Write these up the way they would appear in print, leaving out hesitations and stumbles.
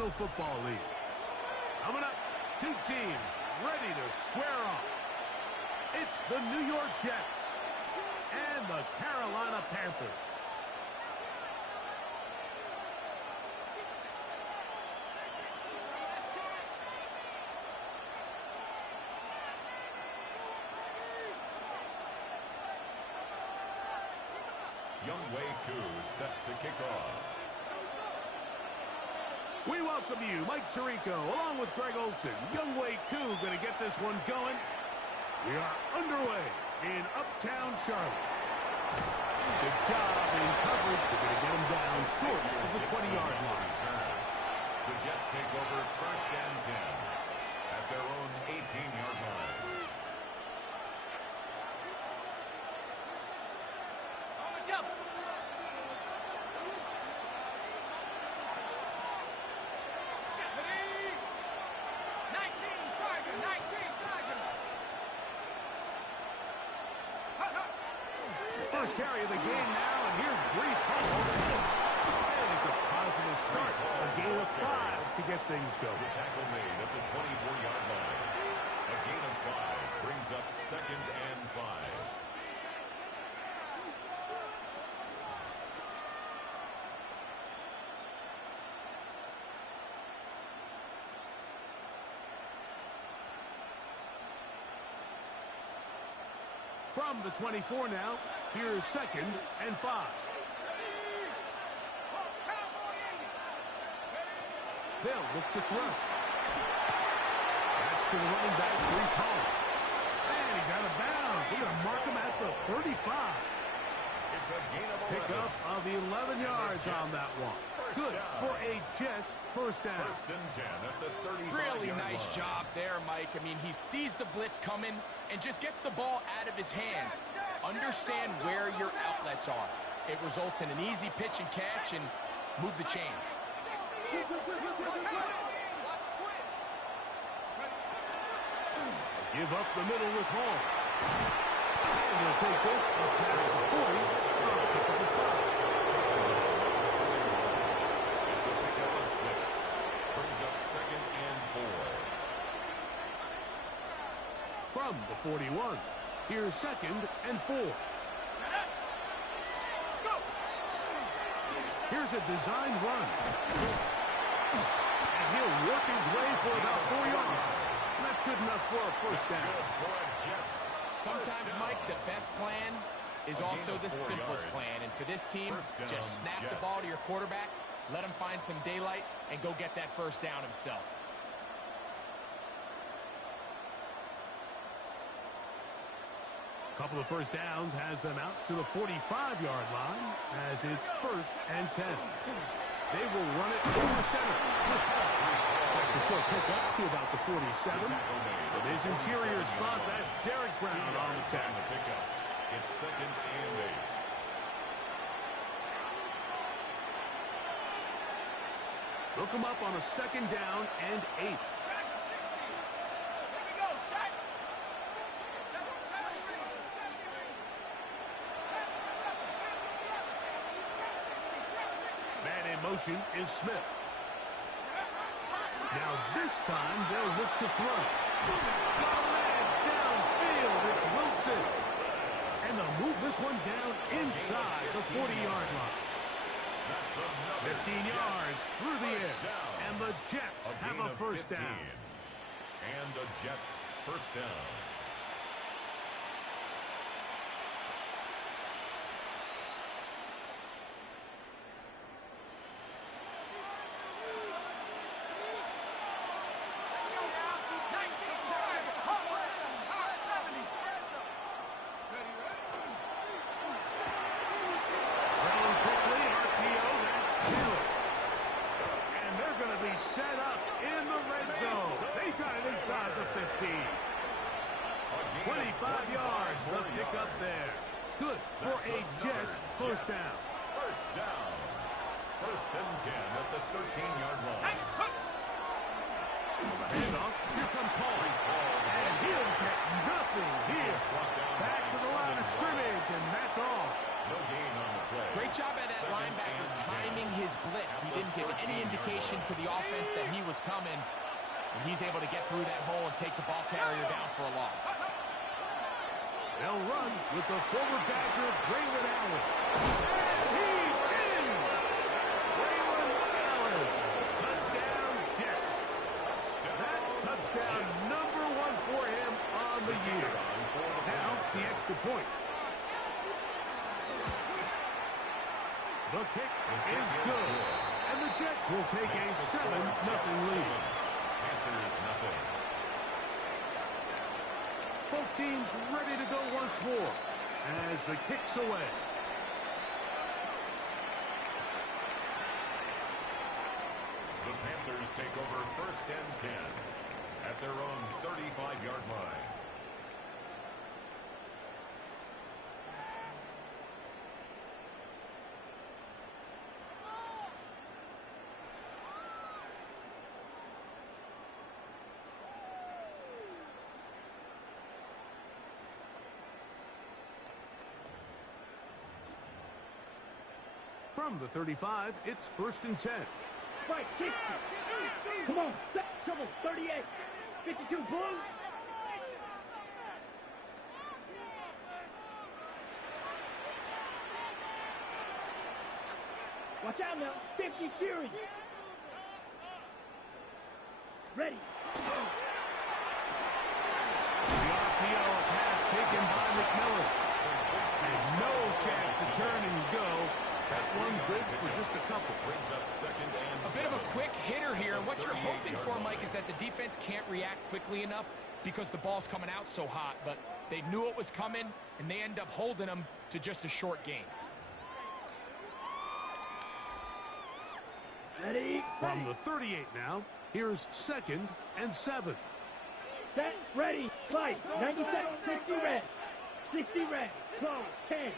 National Football League. Coming up, two teams ready to square off. It's the New York Jets and the Carolina Panthers. Set to kick off. We welcome you, Mike Tirico, along with Greg Olson. Younghoe Koo going to get this one going. We are underway in Uptown Charlotte. Good job in coverage. They're going to get him down short of the 20-yard line. The Jets take over 1st and 10 at their own 18-yard line. First carry of the game now, and here's Breece Hall. And it's a positive start. A gain of 5 to get things going. The tackle made at the 24-yard line. A gain of 5 brings up 2nd and 5. From the 24 now, here's 2nd and 5. They'll look to throw. That's to the running back, Breece Hall. And he's out of bounds. They're going to mark him at the 35. It's a gain of 11. Pickup of 11 yards on that one. Good for a Jets first down. 1st and 10 at the 35-yard line. Really nice job there, Mike. I mean, he sees the blitz coming and just gets the ball out of his hands. Understand where your outlets are. It results in an easy pitch and catch and move the chains. Give up the middle with Hall. And he'll take this up past the 40. Pick up at 5. It's a pickup of 6. Brings up 2nd and 4. From the 41, here's 2nd and 4. Here's a design run. And he'll work his way for about 4 yards. That's good enough for a first down. Sometimes, Mike, the best plan is also the simplest plan. And for this team, just snap the ball to your quarterback, let him find some daylight, and go get that first down himself. Couple of first downs has them out to the 45-yard line as it's 1st and 10. They will run it over center. That's a short pickup to about the 47. From his interior spot, that's Derek Brown on the tackle. It's 2nd and 8. Look him up on a 2nd down and 8. Man in motion is Smith. Now this time they'll look to throw. Downfield, it's Wilson. And they'll move this one down inside the 40-yard line. 15 yards through the air. And the Jets have a first down. And the Jets first down. Set up in the red zone. They got it inside the 15. 25 yards, the pickup there. Good for a Jets first down. First down. 1st and 10 at the 13-yard line. Handoff. Here comes Hall. And he'll get nothing here. Back to the line of scrimmage, and that's all. No gain on the play. Great job at that linebacker timing his blitz. He didn't give any indication indication to the offense that he was coming, and he's able to get through that hole and take the ball carrier down for a loss. They'll run with the former Badger, Braylon Allen. And he's in! Braylon Allen. Touchdown, Jets. That touchdown, number 1 for him on the year. Now, the extra point. The kick is good. And the Jets will take a 7-0 lead. Panthers nothing. Both teams ready to go once more as the kick's away. The Panthers take over 1st and 10 at their own 35-yard line. From the 35, it's 1st and 10. Right, 60. Come on, set, trouble, 38. 52, blue. Watch out now, 50, Fury. Ready. The RPO pass taken by McMillan. And no chance to turn and go. That one good for just a couple. Brings up 2nd and A bit of a quick hitter here, and what you're hoping for, Mike, is that the defense can't react quickly enough because the ball's coming out so hot. But they knew it was coming, and they end up holding them to just a short gain. Ready. From the 38 now, here's 2nd and 7. Set, ready, fight. 90 seconds, 60 red. 60 red, close, 10.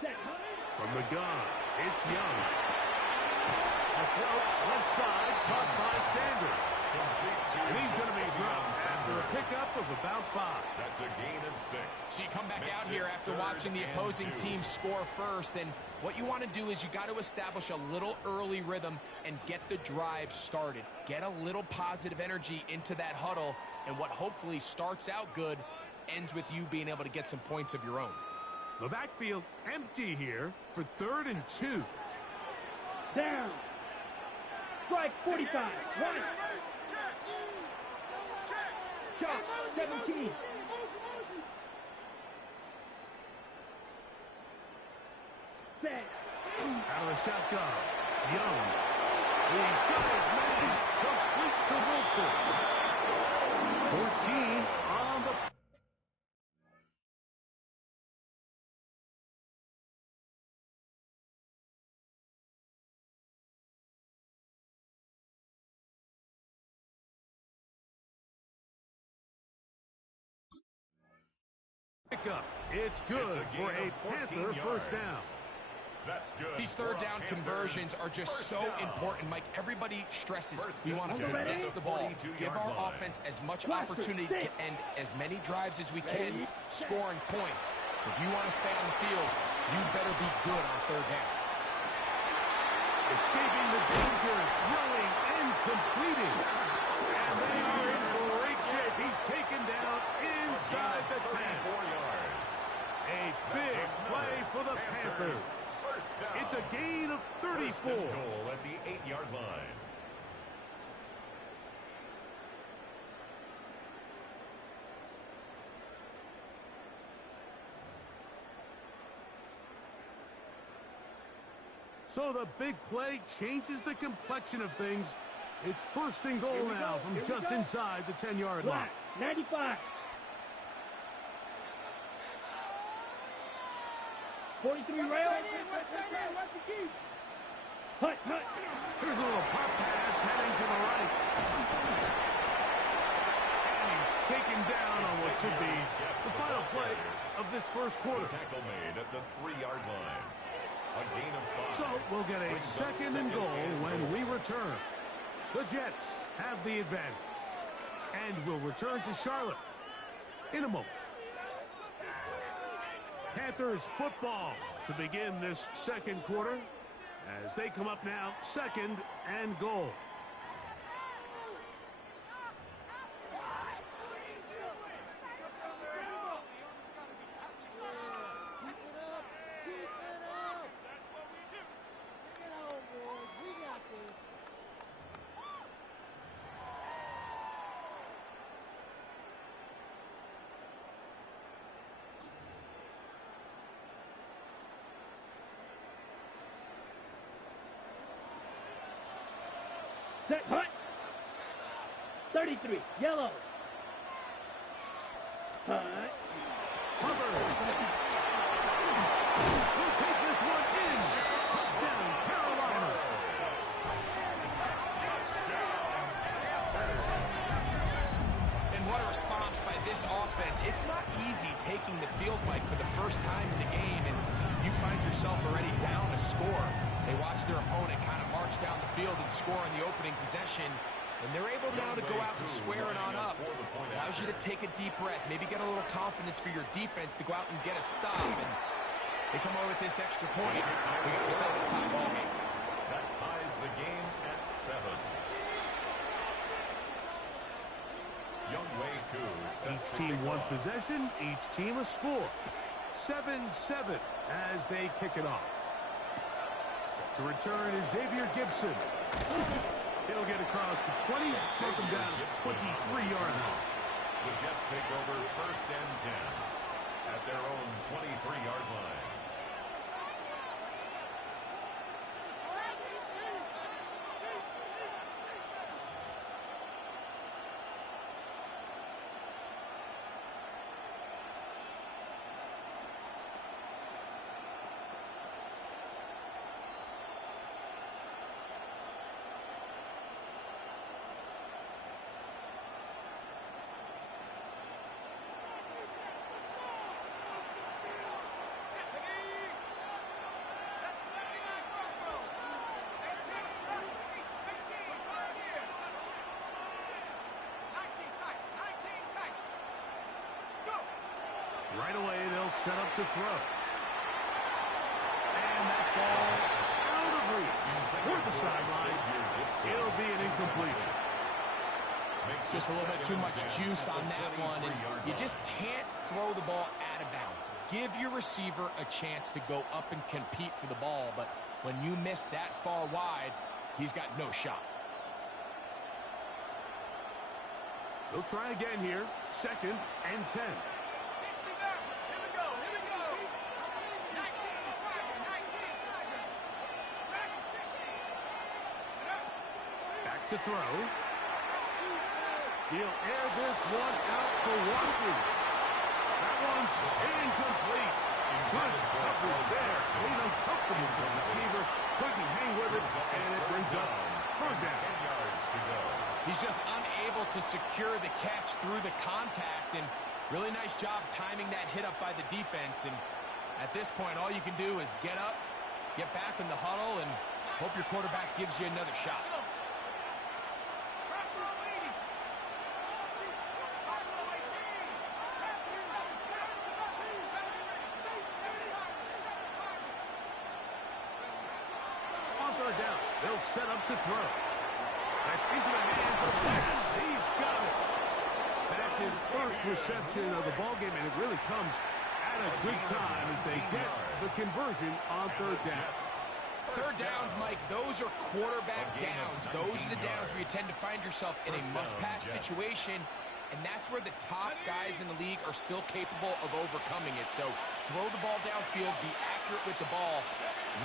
Set. From the gun, it's Young. A throw left side, caught by Sanders. And he's going to be dropped after a pickup of about 5. That's a gain of 6. So you come back Makes out it here after 3rd watching the and opposing 2. team score first, and what you want to do is you got to establish a little early rhythm and get the drive started. Get a little positive energy into that huddle, and what hopefully starts out good ends with you being able to get some points of your own. The backfield empty here for 3rd and 2. Down. Strike 45. One. Shot 17. Set. Out of the shotgun, Young. He's got his man complete to Wilson. 14 on the... Pickup. It's good for a Panther first down. That's good. These third down conversions are just so important, Mike. Everybody stresses we want to possess the ball, give our offense as much opportunity to end as many drives as we can, scoring points. So if you want to stay on the field, you better be good on 3rd down. Escaping the danger, throwing and completing. And they are in great shape. He's taken down inside the 10. 4 yards. A big play for the Panthers. It's a gain of 34. Goal at the 8-yard line. So the big play changes the complexion of things. It's 1st and goal now from just inside the 10-yard line. 95. 43 rail. Hut, hut. Here's a little pop pass heading to the right. And he's taken down on what should be the final play of this first quarter. Tackle made at the 3-yard line. A gain of 5. So we'll get a 2nd and goal when we return. The Jets have the advantage. And will return to Charlotte in a moment. Panthers football to begin this second quarter. As they come up now, 2nd and goal. Set, hut. 33, yellow. Hut. Cover. We'll take this one in. Touchdown, Carolina. And what a response by this offense. It's not easy taking the field, Mike, for the first time in the game, and you find yourself already down a score. They watch their opponent kind of march down the field and score in the opening possession, and they're able now to go out and square it on up. Allows you to take a deep breath, maybe get a little confidence for your defense to go out and get a stop, and they come over with this extra point. We got ourselves a tie ball game. That ties the game at 7. Youngway Koo. Each team one possession, each team a score. 7-7 as they kick it off. Set to return is Xavier Gibson. He'll get across the 20, take him down to 23-yard line. The Jets take over 1st and 10 at their own 23-yard line. Right away, they'll set up to throw. And that ball out of reach toward the sideline. It'll be an incompletion. Just a little bit too much juice on that one, and you just can't throw the ball out of bounds. Give your receiver a chance to go up and compete for the ball, but when you miss that far wide, he's got no shot. They'll try again here. 2nd and 10. To throw. He'll air this one out for Watkins. That one's incomplete. Good coverage there. Made uncomfortable for the receiver. Couldn't hang with it, and it brings up 3rd down. 10 yards to go. He's just unable to secure the catch through the contact, and really nice job timing that hit up by the defense. And at this point, all you can do is get up, get back in the huddle, and hope your quarterback gives you another shot. Down. They'll set up to throw. That's into the hands of Wentz. He's got it. That's his first reception of the ballgame, and it really comes at a good time as they get the conversion on 3rd down. 3rd downs, Mike, those are quarterback downs. Those are the downs where you tend to find yourself in a must-pass situation, and that's where the top guys in the league are still capable of overcoming it. So throw the ball downfield, be accurate with the ball.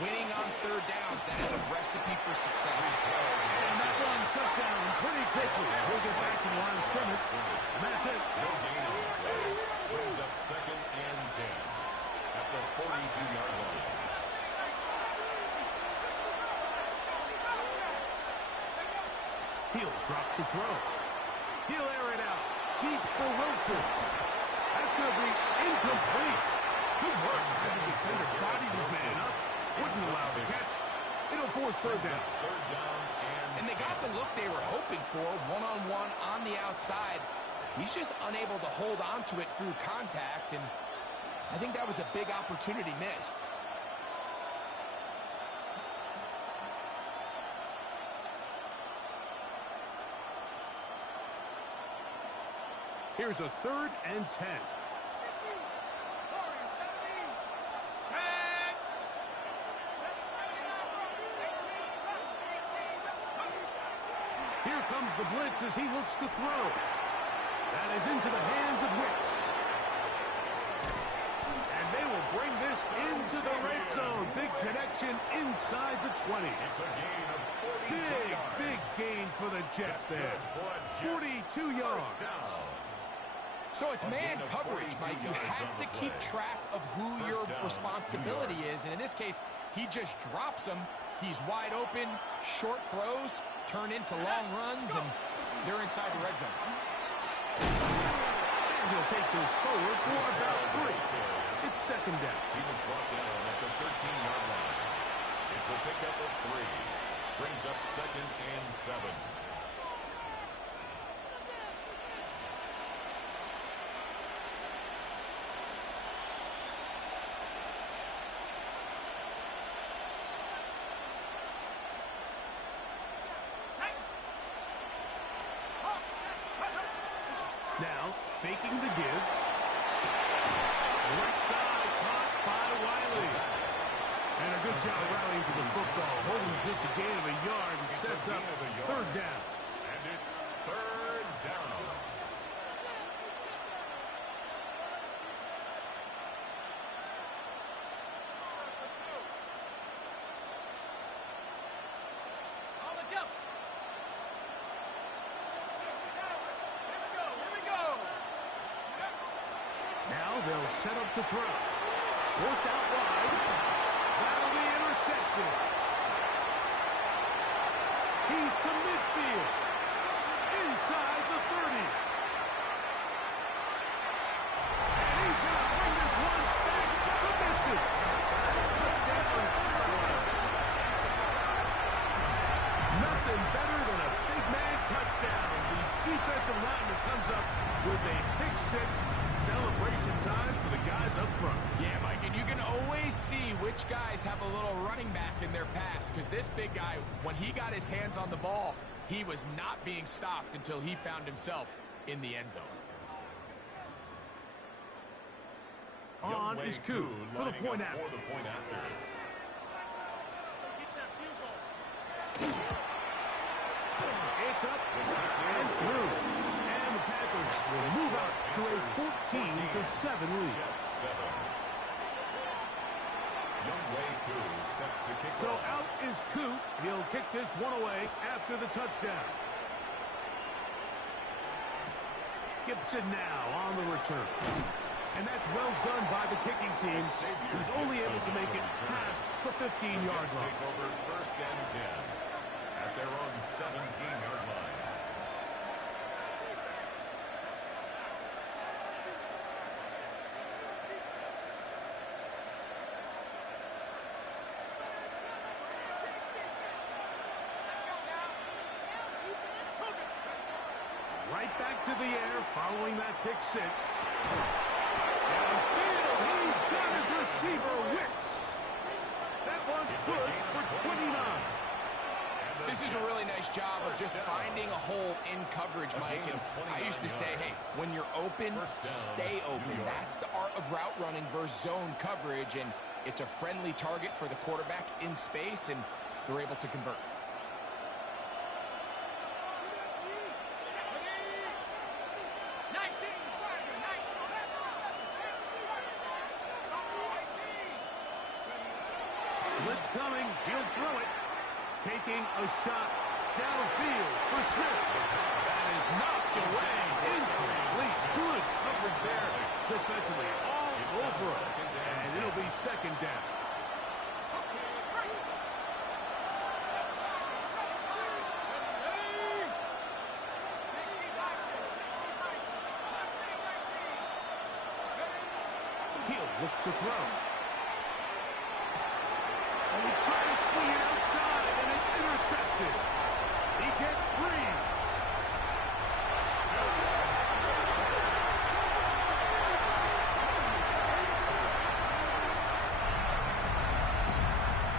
Winning on 3rd downs, that is a recipe for success. And that one shut down pretty quickly. We'll get back to the line of scrimmage, and that's it. No gain on the play. Brings up 2nd and 10 at the 42-yard line. He'll drop to throw. He'll air it out deep for Wilson. That's going to be incomplete. Good work. The defender bodied his man up. Wouldn't allow the catch. It'll force 3rd down. 3rd down And they got the look they were hoping for, one-on-one on the outside. He's just unable to hold on to it through contact, and I think that was a big opportunity missed. Here's a 3rd and 10. Here comes the blitz as he looks to throw. That is into the hands of Wicks. And they will bring this into the red zone. Big connection inside the 20. It's a gain of 42 yards. Big gain for the Jets there. 42 yards. So it's man coverage, Mike. You have to keep track of who your responsibility is. And in this case, he just drops him. He's wide open, short throws, turn into long runs, and they're inside the red zone. And he'll take this forward for about 3. It's 2nd down. He was brought down at the 13-yard line. It's a pickup of 3. Brings up 2nd and 7. Now, faking the give. Right side, caught by Wiley. And a good job rallying to the football. Holding just a gain of a yard and sets up 3rd down. And it's 3rd down. Now they'll set up to throw. Forced out wide. That'll be intercepted. He's to midfield. Inside the 30. And he's going to bring this one back the distance. Nothing better than a big man touchdown. The defensive lineman comes up with a pick 6. Celebration time for the guys up front. Yeah, Mike, and you can always see which guys have a little running back in their pass, because this big guy, when he got his hands on the ball, he was not being stopped until he found himself in the end zone. On is Coon for the point after. It's up and through. And the Panthers will move up to a 14-7 lead. So out is Coot. He'll kick this one away after the touchdown. Gibson now on the return. And that's well done by the kicking team, who's only able to make it past the 15-yard line. Take over 1st and 10 at their own 17-yard line. Right back to the air following that pick 6. Downfield, he's got his receiver, Wicks. That one's good for 29. This is a really nice job of just finding a hole in coverage, Mike. And I used to say, hey, when you're open, stay open. That's the art of route running versus zone coverage. And it's a friendly target for the quarterback in space, and they're able to convert. Blitz coming, he'll throw it. Taking a shot downfield for Smith. That is knocked away. Incomplete. Good coverage there defensively. All over him. And it'll be 2nd down. He'll look to throw. And he tries to swing it outside, and it's intercepted. He gets free.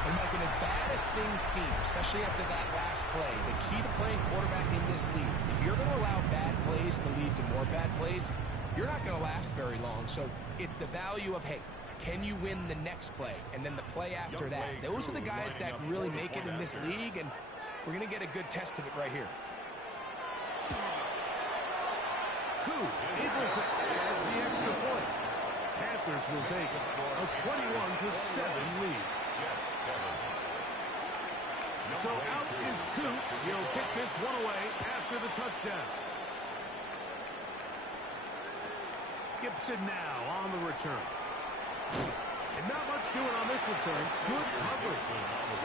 And Mike, and as bad as things things seem, especially after that last play. The key to playing quarterback in this league, if you're going to allow bad plays to lead to more bad plays, you're not going to last very long. So it's the value of, hey, can you win the next play? And then the play after that. Those are the guys that really make it in this league, and we're going to get a good test of it right here. Able to add the extra point. Panthers will take a 21-7 lead. So out is Coot. He'll kick this one away after the touchdown. Gibson now on the return. And not much doing on this return. Good coverage.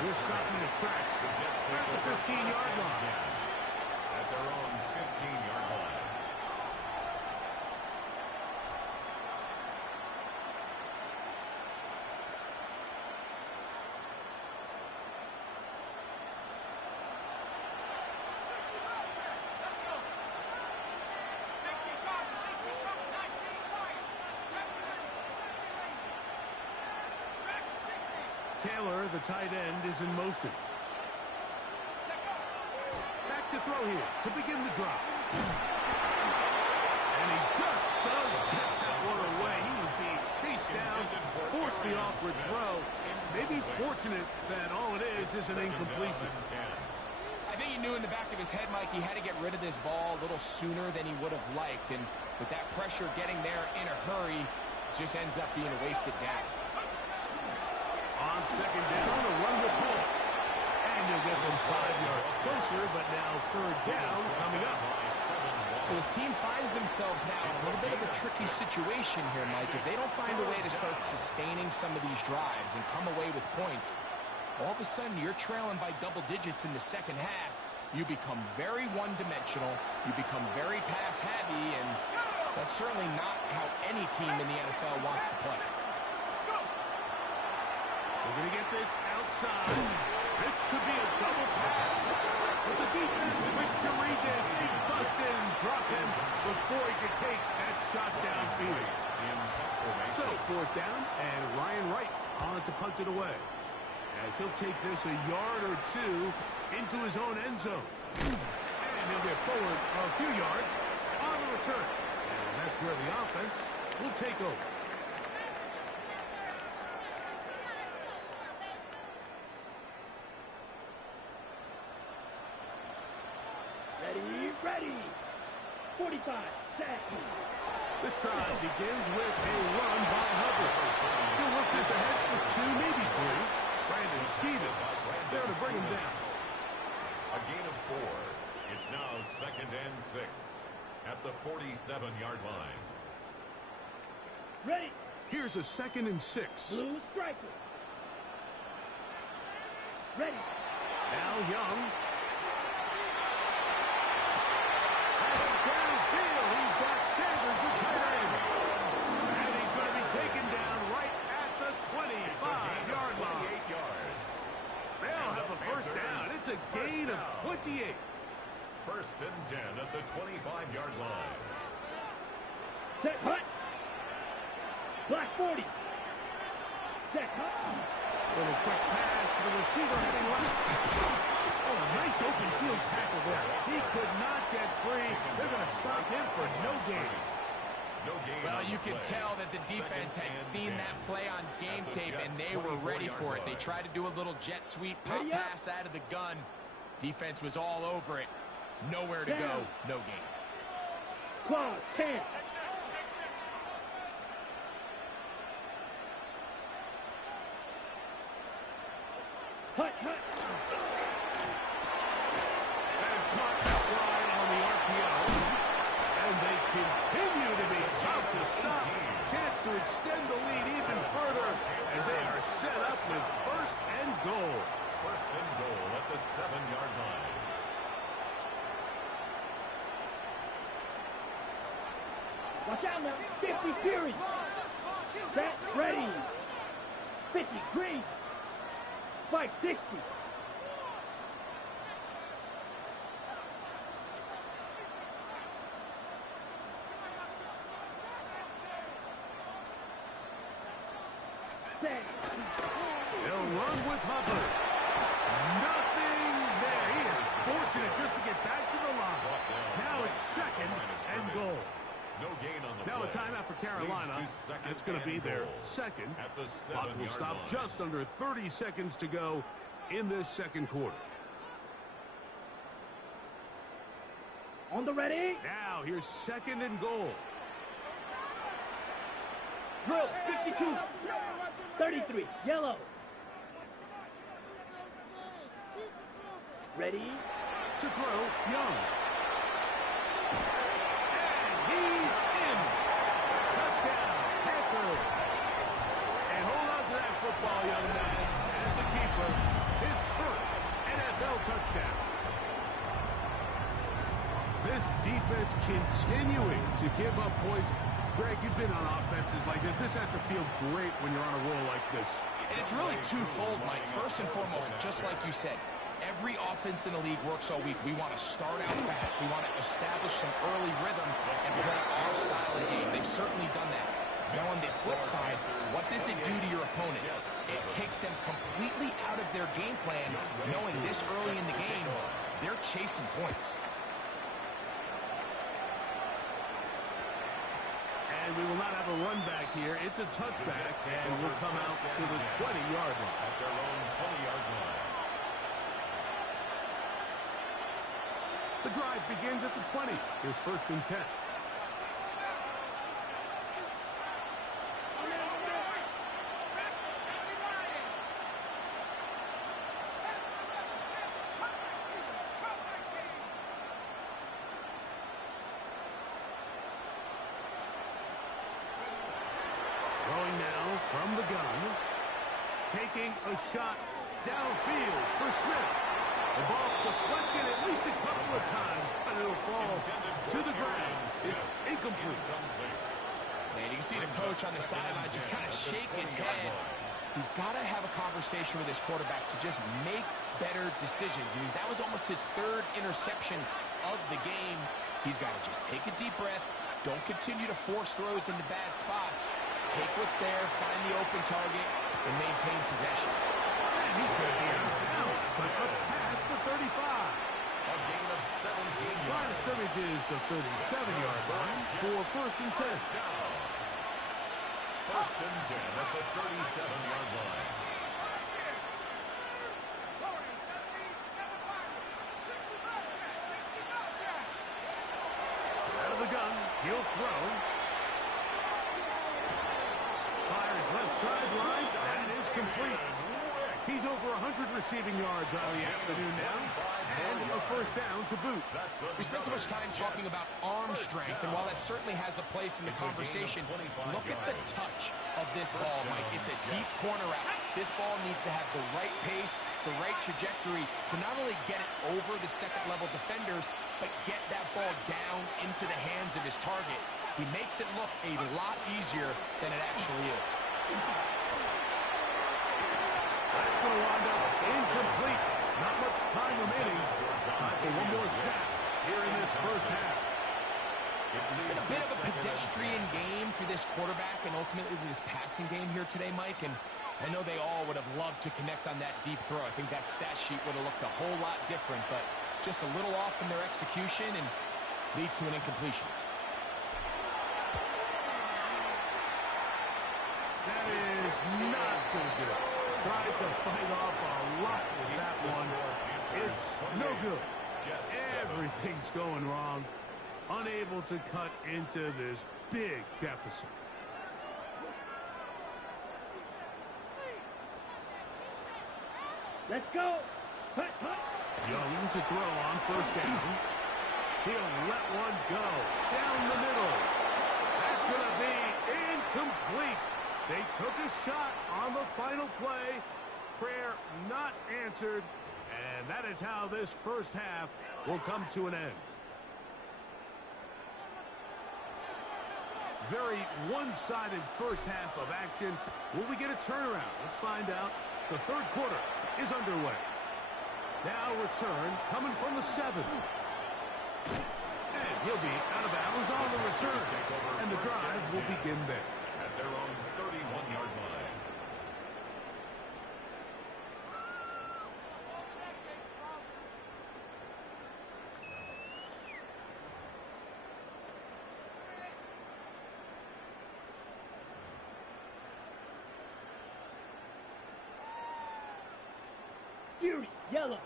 We're stopping his tracks at the 15-yard line. At their own 15-yard line. Taylor, the tight end, is in motion. Back to throw here to begin the drop. And he just does get that one away. He was being chased down, forced the awkward throw. Maybe he's fortunate that all it is an incompletion. I think he knew in the back of his head, Mike, he had to get rid of this ball a little sooner than he would have liked. And with that pressure getting there in a hurry, just ends up being a wasted down. On second down, a run with Hull. And he'll get them 5 yards closer, but now third down coming up. So his team finds themselves now in a little bit of a tricky situation here, Mike. If they don't find a way to start sustaining some of these drives and come away with points, all of a sudden you're trailing by double digits in the second half. You become very one-dimensional. You become very pass-heavy, and that's certainly not how any team in the NFL wants to play. We're going to get this outside. This could be a double pass. But the defense quick to read this. They bust in, drop him before he could take that shot downfield. So fourth down, and Ryan Wright on to punt it away. As he'll take this a yard or two into his own end zone. And he'll get forward a few yards on the return. And that's where the offense will take over. Ready. 45, set. This drive begins with a run by Hubbard. He'll rush this ahead for 2, maybe 3. Brandon Stevens there to bring him down. A gain of 4. It's now 2nd and 6 at the 47-yard line. Ready. Here's a 2nd and 6. Blue striker. Ready. Now Young. Downfield, he's got Sanders, the tight end. And he's going to be taken down right at the 25-yard line. 28 yards. They'll have a first down. It's a gain of 28. 1st and 10 at the 25-yard line. Set hut. Black 40. Set hut. Little quick pass to the receiver heading left. Oh, a nice open field tackle there. He could not get free. They're going to stop him for no gain. Well, you can tell that the defense had seen that play on game tape, and they were ready for it. They tried to do a little jet sweep pop pass out of the gun. Defense was all over it. Nowhere to go, no gain. Claw, 10. Hut. Continue to be tough to stop. Chance to extend the lead even further as they are set up with 1st and goal. 1st and goal at the 7-yard line. Watch out now. 50 Fury. Set, ready. 50 Green. Spike 60. They'll run with Hubbard. stretching it just to get back to the line. Now it's second and goal. No gain on the Now a play. timeout for Carolina. It's going to be their second. At the Clock will 7-yard stop line. just under 30 seconds to go in this second quarter. On the ready. Now here's second and goal. Drill. 52. 33. Yellow. Ready. To throw, Young. And he's in. Touchdown, Panthers. And hold on to that football, young man. As a keeper, his first NFL touchdown. This defense continuing to give up points. Greg, you've been on offenses like this. This has to feel great when you're on a roll like this. And it's really twofold, Mike. First and foremost, just like you said, every offense in the league works all week. We want to start out fast. We want to establish some early rhythm and play our style of game. They've certainly done that. Now on the flip side, what does it do to your opponent? It takes them completely out of their game plan, knowing this early in the game, they're chasing points. And we will not have a run back here. It's a touchback, and will come out to the 20-yard line. At their own 20-yard line. The drive begins at the 20. Here's first and 10. Throwing now from the gun. Taking a shot downfield for Smith. The ball deflected at least a couple of times, but it'll fall to the ground. It's incomplete. Man, you can see the coach on the sideline just kind of shake his head. He's got to have a conversation with his quarterback to just make better decisions. I mean, that was almost his third interception of the game. He's got to just take a deep breath. Don't continue to force throws into bad spots. Take what's there, find the open target, and maintain possession. And he's going to be out of bounds, but up past the 35. A gain of 17 Line of scrimmage is the 37-yard line for first and 10. First and 10 at the 37-yard line. Out of the gun, he'll throw. Fires left sideline, and is complete. He's over 100 receiving yards on the afternoon now, and a first down to boot. We spent so much time talking about arm strength, and while that certainly has a place in the conversation, look at the touch of this ball, Mike. It's a deep corner out. This ball needs to have the right pace, the right trajectory to not only get it over the second-level defenders, but get that ball down into the hands of his target. He makes it look a lot easier than it actually is. That's going to wind up incomplete. Not much time remaining. Time for one more snap here in this first half. It's been a bit of a pedestrian game for this quarterback and ultimately this passing game here today, Mike. And I know they all would have loved to connect on that deep throw. I think that stat sheet would have looked a whole lot different, but just a little off in their execution and leads to an incompletion. That is not so good. Tried to fight off a lot with that one. It's no good. Everything's going wrong. Unable to cut into this big deficit. Let's go. Hut, hut. Young to throw on first down. He'll let one go down the middle. That's going to be incomplete. They took a shot on the final play. Prayer not answered. And that is how this first half will come to an end. Very one-sided first half of action. Will we get a turnaround? Let's find out. The third quarter is underway. Now return coming from the 7. And he'll be out of bounds on the return. And the drive will begin there. At their own 31-yard line. Security, yellow.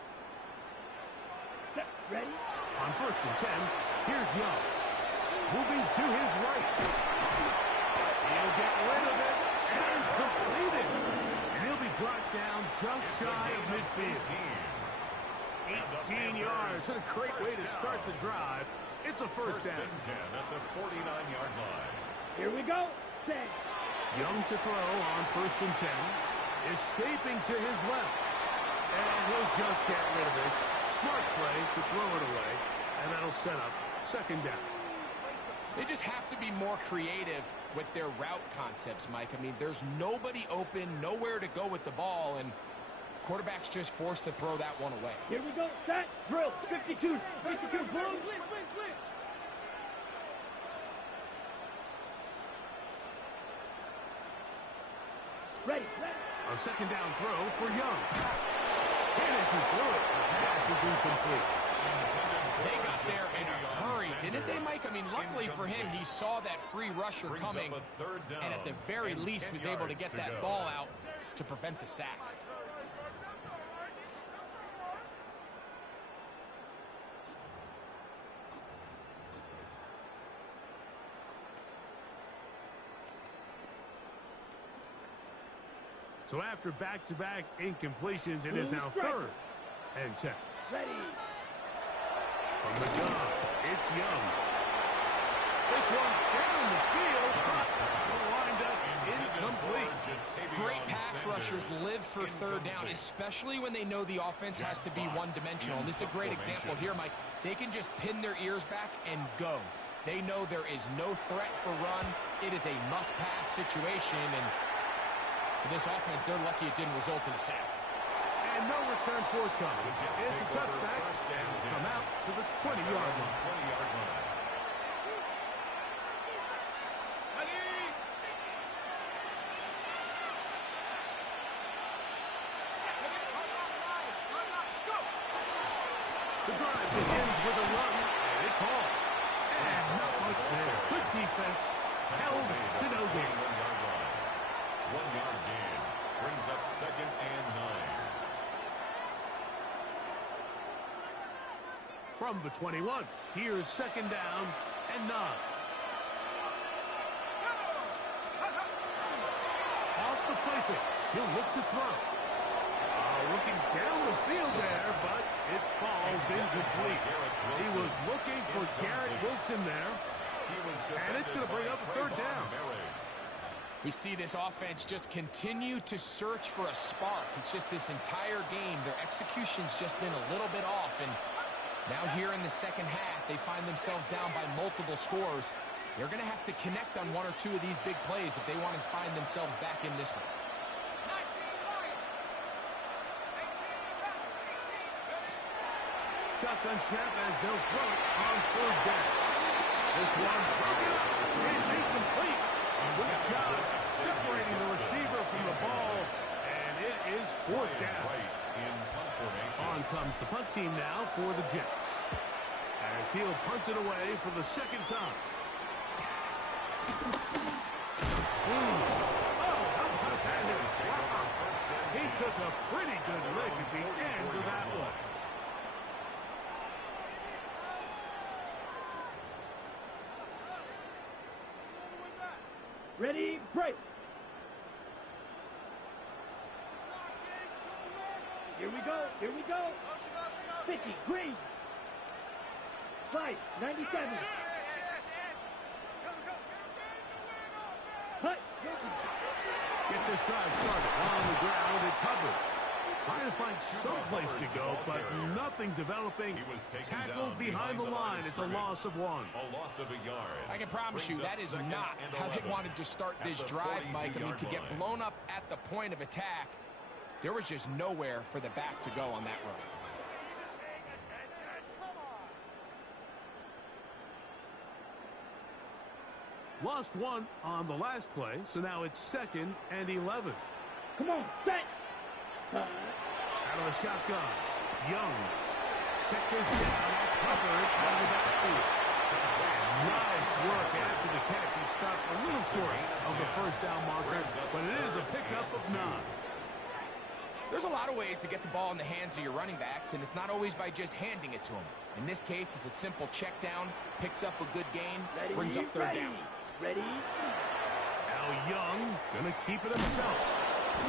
Set, ready. On 1st and 10, here's Young. Moving to his right. He'll get rid of it and complete it. And he'll be brought down just shy of midfield. 18 yards. What a great way to start the drive. It's a first down. And 10 at the 49-yard line. Here we go. Set. Young to throw on 1st and 10. Escaping to his left. And he'll just get rid of this. Smart play to throw it away. And that'll set up 2nd down. They just have to be more creative with their route concepts, Mike. I mean, there's nobody open, nowhere to go with the ball, and quarterback's just forced to throw that one away. Here we go. Set. Drill. 52. 52. Blue. Ready. A 2nd down throw for Young. And as he threw it, the pass is incomplete. They got there in a hurry, didn't they, Mike? I mean, luckily for him, he saw that free rusher coming, and at the very least was able to get that ball out to prevent the sack. So after back-to-back incompletions, it is now 3rd and 10. Ready. From the gun, it's Young. This one down the field, but will wind up incomplete. Great pass rushers live for 3rd down, especially when they know the offense has to be one-dimensional. And this is a great example here, Mike. They can just pin their ears back and go. They know there is no threat for run. It is a must-pass situation, and for this offense, they're lucky it didn't result in a sack. And no return forthcoming. It's a touchback. Come out to the 20-yard line. The drive begins with a run, and it's all. And not much there. Good defense. Held to no gain. 1-yard gain brings up 2nd and 9. From the 21, here's 2nd down and 9. Off the play fake, he'll look to throw. Looking down the field there, but it falls incomplete. He was looking for Garrett Wilson there, and it's going to bring up a 3rd down. We see this offense just continue to search for a spark. It's just this entire game, their execution's just been a little bit off, and now here in the 2nd half, they find themselves down by multiple scores. They're going to have to connect on 1 or 2 of these big plays if they want to find themselves back in this one. Shotgun snap as they'll throw it on 3rd down. This one broken up. It's incomplete. Good job separating the receiver from the ball, and it is 4th down. On comes the punt team now for the Jets, as he'll punt it away for the 2nd time. How about that hit? Wow. He took a pretty good lick at the end of that one. Ready, break. Here we go. Here we go. 50, green. Slide, 97. Hut. Get this drive started. On the ground, it's Hubbard. Trying to find some place to go, but nothing developing. Tackled behind the line. It's a loss of 1. A loss of a yard. I can promise you that is not how they wanted to start this drive, Mike. I mean, to get blown up at the point of attack, there was just nowhere for the back to go on that run. Lost 1 on the last play, so now it's 2nd and 11. Come on, set. Out of the shotgun, Young. Check this down. That's Hubbard out of the backfield. Nice work after the catch. He stopped a little short of the 1st down marker, but it is a pickup of 9. There's a lot of ways to get the ball in the hands of your running backs, and it's not always by just handing it to them. In this case, it's a simple check down, picks up a good gain, brings up third down. Ready? Now Young gonna keep it himself.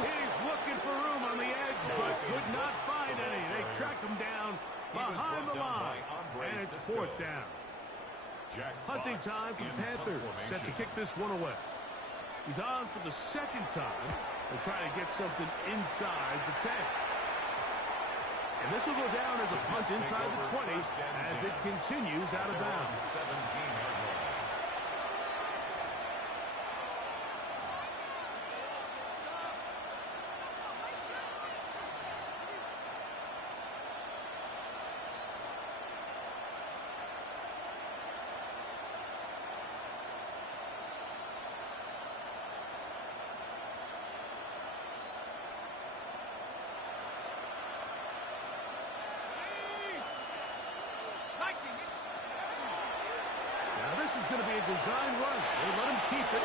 He's looking for room on the edge, but could not find any. They track him down behind the line, and it's fourth down. Hunting time for the Panthers, set to kick this one away. He's on for the second time. They're trying to get something inside the 10. And this will go down as a punt inside the 20 as it continues out of bounds. 17-yard line. This is going to be a design run. They let him keep it.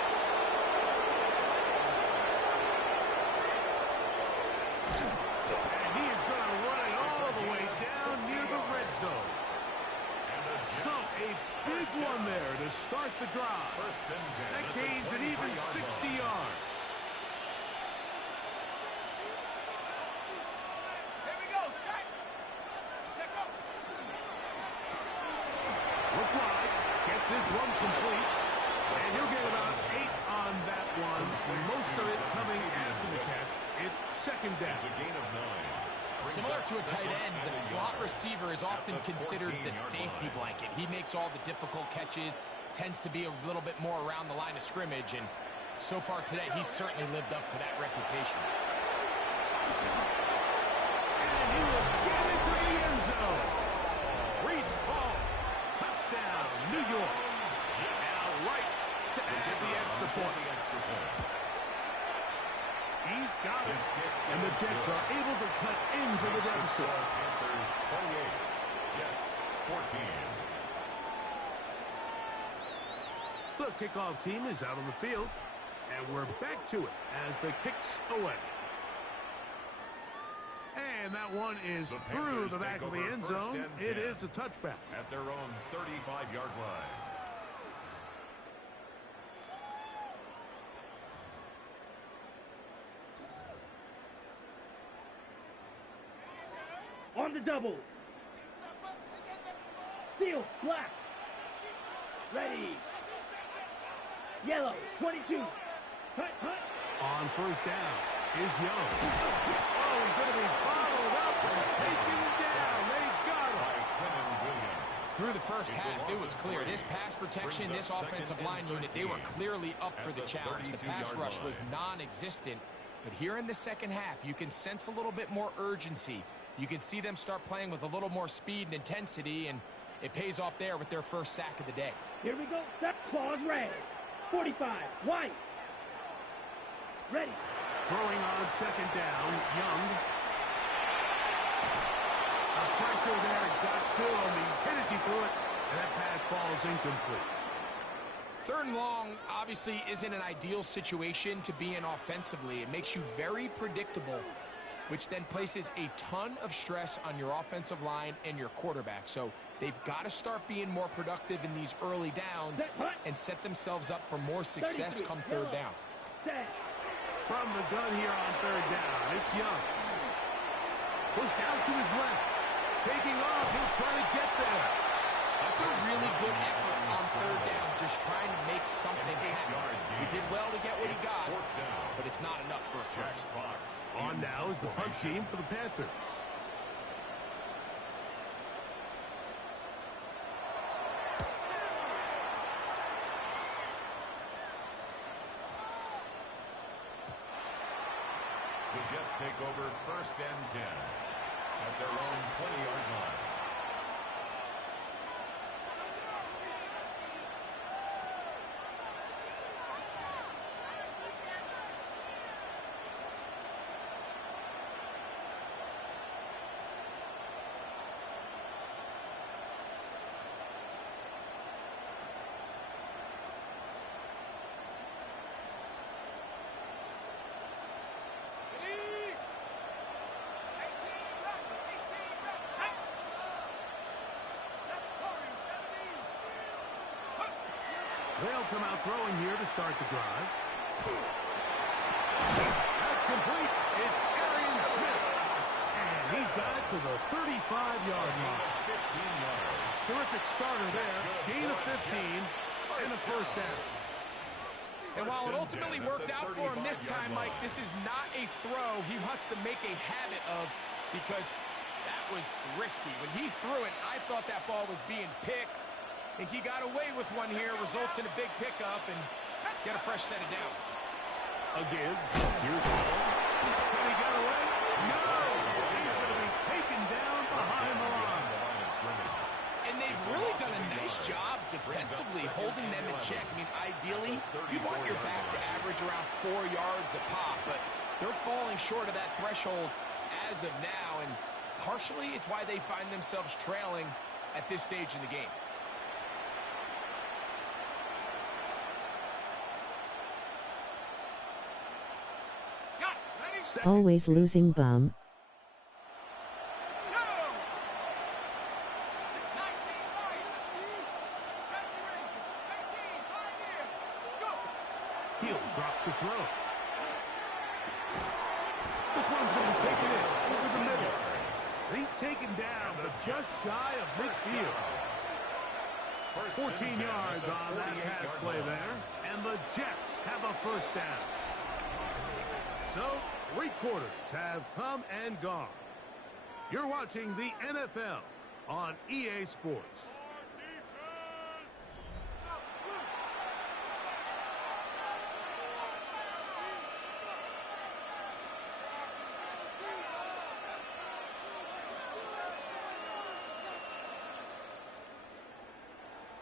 And he is going to run it all the way down near the red zone. So a big one there to start the drive. That gains an even 60 yards. Here we go, set. Check up. Look wide. Get this one complete. And he'll get about 8 on that one. Most of it coming after the catch. It's second down. It's a gain of 9. Similar to a tight end, the slot receiver is often considered the safety blanket. He makes all the difficult catches, tends to be a little bit more around the line of scrimmage, and so far today, he's certainly lived up to that reputation. And he will get into the end zone. Reese Hall, touchdown, New York. Now right to add the extra point. He's got it. And the Jets are able to cut into the deficit. Panthers 28, Jets 14. The kickoff team is out on the field. And we're back to it as the kick's away. And that one is through the back of the end zone. It is a touchback. At their own 35-yard line. On the double. Seal, black. Ready. Yellow, 22. Hut, hut. On first down is Young. Oh, he's going to be followed up and taken down. They got him. Through the first half, it was clear. This pass protection, this offensive line unit, they were clearly up for the challenge. The pass rush was non-existent. But here in the second half, you can sense a little bit more urgency. You can see them start playing with a little more speed and intensity, and it pays off there with their first sack of the day. Here we go. That claw's red. 45, white. Ready. Throwing on second down, Young. The pressure there got to him. He's hit as he threw it, and that pass falls incomplete. Third and long obviously isn't an ideal situation to be in offensively. It makes you very predictable, which then places a ton of stress on your offensive line and your quarterback. So they've got to start being more productive in these early downs and set themselves up for more success come third down. From the gun here on third down, it's Young. Pushed out to his left. Taking off, he'll try to get there. That's a really good effort on third down, just trying to make something happen. He did well to get what he got, but it's not enough for a first. On now is the punt team for the Panthers. The Jets take over first and 10 at their own 20-yard line. They'll come out throwing here to start the drive. That's complete. It's Arian Smith. And he's got it to the 35-yard line. 15 yards. Terrific starter there. Gain of 15 and a first down. And while it ultimately worked out for him this time, Mike, this is not a throw he wants to make a habit of because that was risky. When he threw it, I thought that ball was being picked. I think he got away with one here, results in a big pickup, and get a fresh set of downs. Again, here's the ball. Can he get away? No! He's going to be taken down behind the line. And they've really done a nice job defensively holding them in check. I mean, ideally, you want your back to average around 4 yards a pop, but they're falling short of that threshold as of now, and partially it's why they find themselves trailing at this stage in the game. Always losing bum. He'll drop to throw. This one's going to take it in over the middle. He's taken down, but just shy of midfield. 14 yards on that pass play there, and the Jets have a first down. So, 3 quarters have come and gone. You're watching the NFL on EA Sports.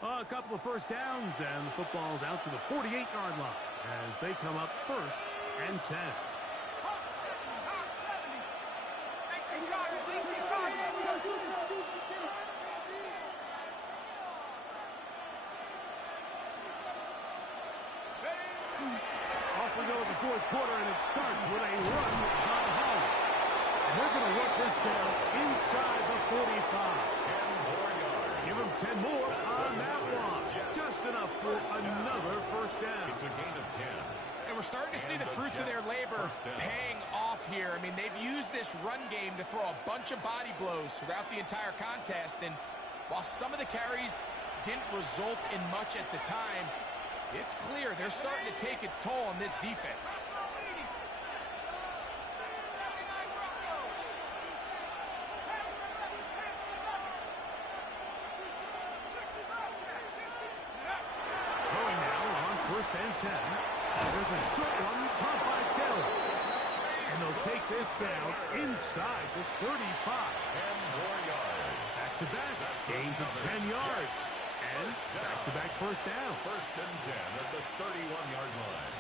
A couple of first downs, and the football's out to the 48-yard line as they come up first and 10. Off we go with the fourth quarter, and it starts with a run by Hall. And they're going to work this down inside the 45. 10 more yards. Give them 10 more on that one. Just enough for another first down. It's a gain of 10. And we're starting to see the fruits of their labor paying off here. I mean, they've used this run game to throw a bunch of body blows throughout the entire contest. And while some of the carries didn't result in much at the time, it's clear they're starting to take its toll on this defense. Going now on first and 10. There's a short one caught by Taylor. And they'll take this down inside the 35. 10 more yards. Back-to-back gains of 10 yards. And back-to-back first down. First and 10 at the 31-yard line.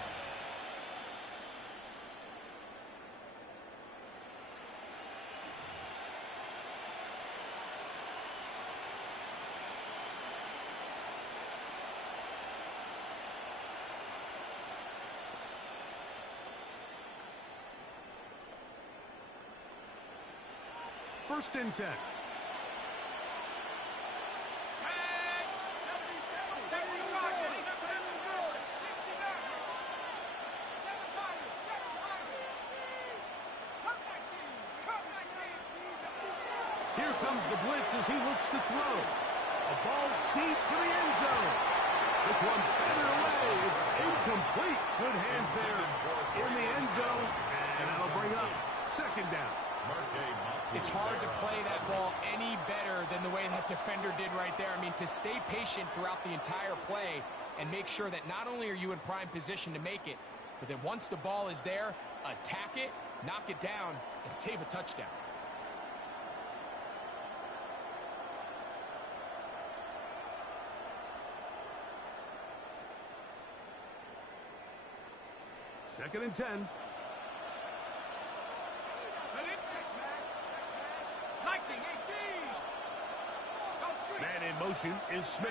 First and 10. Here comes the blitz as he looks to throw. A ball deep for the end zone. This one batted away. It's incomplete. Good hands there in the end zone. And that'll bring up second down. It's hard to play that ball any better than the way that defender did right there. I mean, to stay patient throughout the entire play and make sure that not only are you in prime position to make it, but then once the ball is there, attack it, knock it down, and save a touchdown. Second and 10. Man in motion is Smith.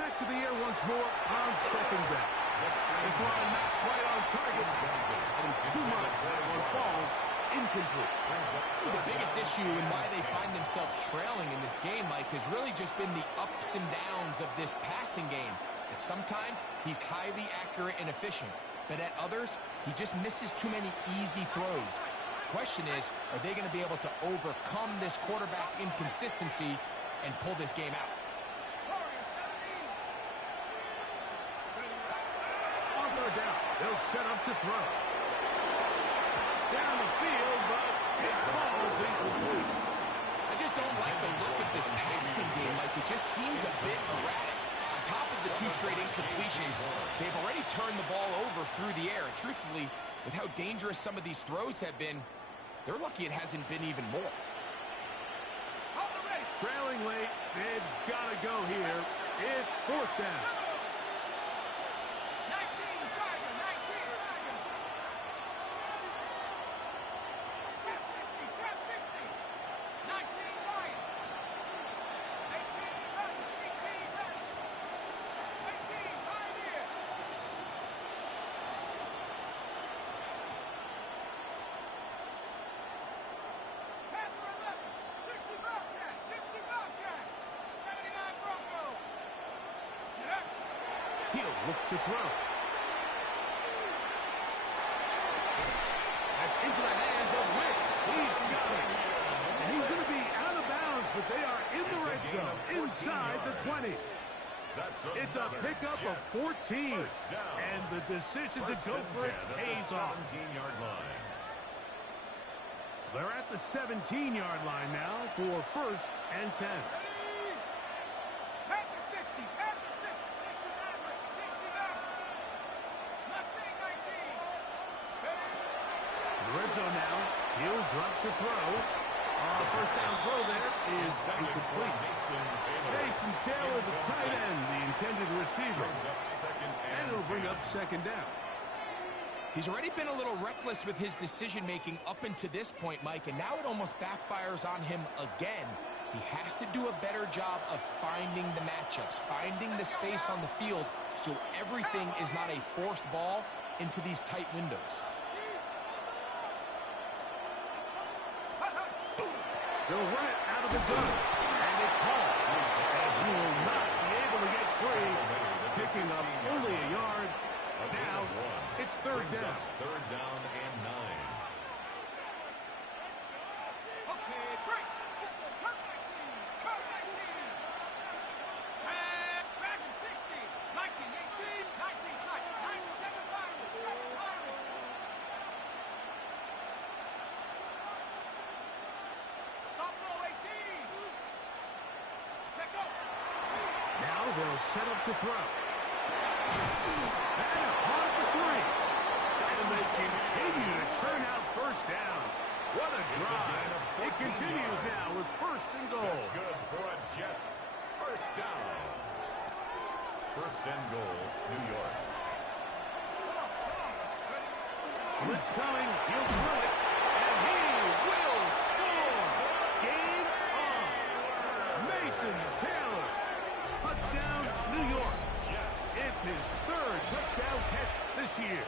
Back to the air once more on second down. This one not quite on target. And too much. That one falls incomplete. think the biggest issue and why they find themselves trailing in this game, Mike, has really just been the ups and downs of this passing game. And sometimes he's highly accurate and efficient, but at others, he just misses too many easy throws. Question is, are they going to be able to overcome this quarterback inconsistency and pull this game out? On third down, they'll set up to throw. Down the field, but it falls incomplete. I just don't like the look of this passing game, Mike. It just seems a bit erratic. On top of the 2 straight incompletions, they've already turned the ball over through the air. Truthfully, with how dangerous some of these throws have been, they're lucky it hasn't been even more. Trailing late, they've got to go here. It's fourth down. 19, Tiger, 19, Tiger. Trap 60, 19, Lion. 18, Run, 18, Run. 18, Pioneer. Panther 11, 60 Bobcat, 60 Bobcat. 79 Bronco. He'll look to throw. That's into the hands of Wicks. He's got it. And he's going to be out of bounds, but they are in the red zone, inside the 20. It's a pickup of 14. And the decision to go for it pays off. 17-yard line. They're at the 17-yard line now for first and 10. Panther 60, Panther 60, 60 Maverick, 60 Maverick. Mustang 19. In the red zone now, he'll drop to throw. First down throw there is incomplete. Mason Taylor, the tight end, the intended receiver. And it'll bring up second down. He's already been a little reckless with his decision-making up until this point, Mike, and now it almost backfires on him again. He has to do a better job of finding the matchups, finding the space on the field, so everything is not a forced ball into these tight windows. They'll run it out of the gun, and it's home. And he will not be able to get free, picking up only a yard. Now, it's third down. Third down and 9. Okay, break. Curve 19, curve 19. Dragon 60, 19, 18, 19 track, 97 Byron, 7 Byron. Buffalo 18. Check out. Now they'll set up to throw. That is caught for 3. And they continue to churn out first down. What a drive. It continues now with first and goal. That's good for a Jets. First down. First and goal, New York. Blitz coming. He'll throw it. And he will score. Game on. Mason Taylor. Touchdown, New York. It's his third touchdown catch this year.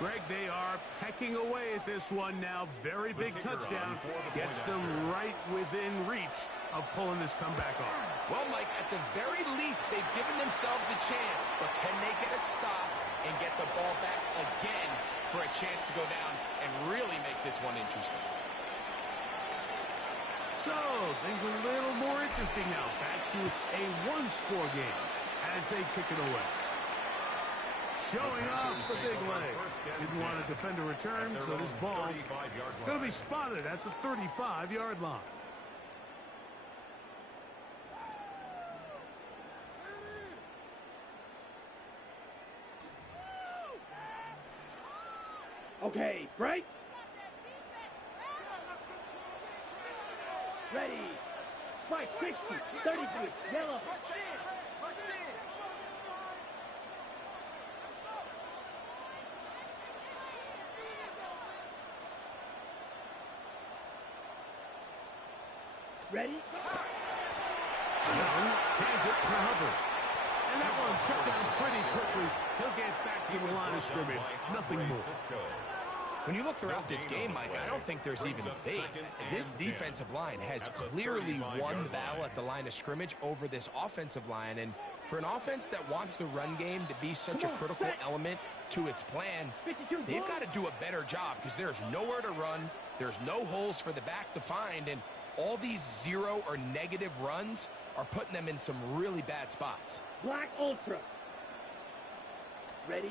Greg, they are pecking away at this one now. Very big touchdown. Gets them right within reach of pulling this comeback off. Well, Mike, at the very least, they've given themselves a chance, but can they get a stop and get the ball back again for a chance to go down and really make this one interesting? So, things a little more interesting now. Back to a one-score game as they kick it away. Showing off the big leg. Didn't want to defend a return, so this ball is going to be spotted at the 35-yard line. Okay, break. Ready. Spike 60, 33, yellow. Ready? Young hands it to Hubbard. And that one shut down pretty quickly. He'll get back to the line of scrimmage. Nothing more. When you look throughout this game, Mike, I don't think there's even debate. This defensive line has clearly won the battle at the line of scrimmage over this offensive line. And for an offense that wants the run game to be such a critical element to its plan, they've got to do a better job because there's nowhere to run. There's no holes for the back to find. And all these zero or negative runs are putting them in some really bad spots. Black Ultra. Ready?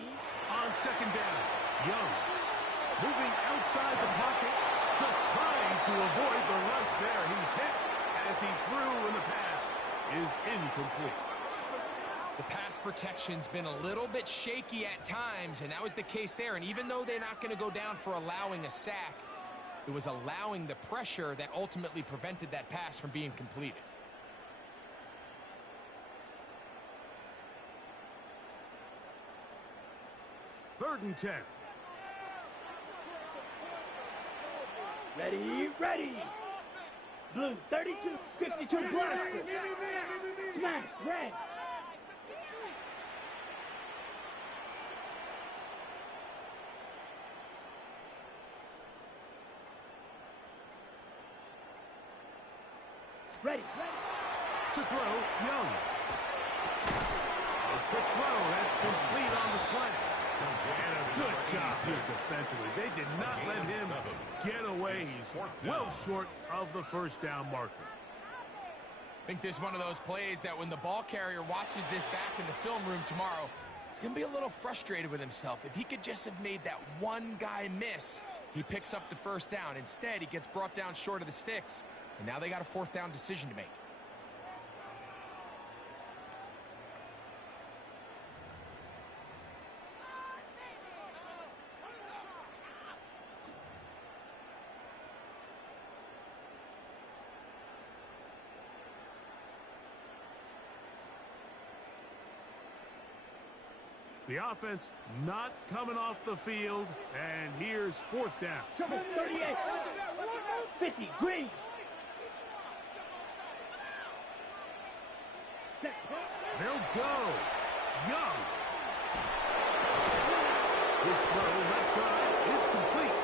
On second down, Young. Moving outside the pocket, just trying to avoid the rush there. He's hit as he threw, and the pass is incomplete. The pass protection's been a little bit shaky at times, and that was the case there. And even though they're not going to go down for allowing a sack, it was allowing the pressure that ultimately prevented that pass from being completed. Third and 10. Ready, ready. Blue, 32, 52, blaster. Smash, red. Ready. To throw, Young. A quick throw, that's complete on the slant. And a good job here defensively. They did not let him get away. He's well short of the first down marker. I think this is one of those plays that when the ball carrier watches this back in the film room tomorrow, he's going to be a little frustrated with himself. If he could just have made that one guy miss, he picks up the first down. Instead, he gets brought down short of the sticks, and now they got a fourth down decision to make. The offense not coming off the field, and here's fourth down. Trouble 38. 50, green. They'll go. Young. His throw left side is complete.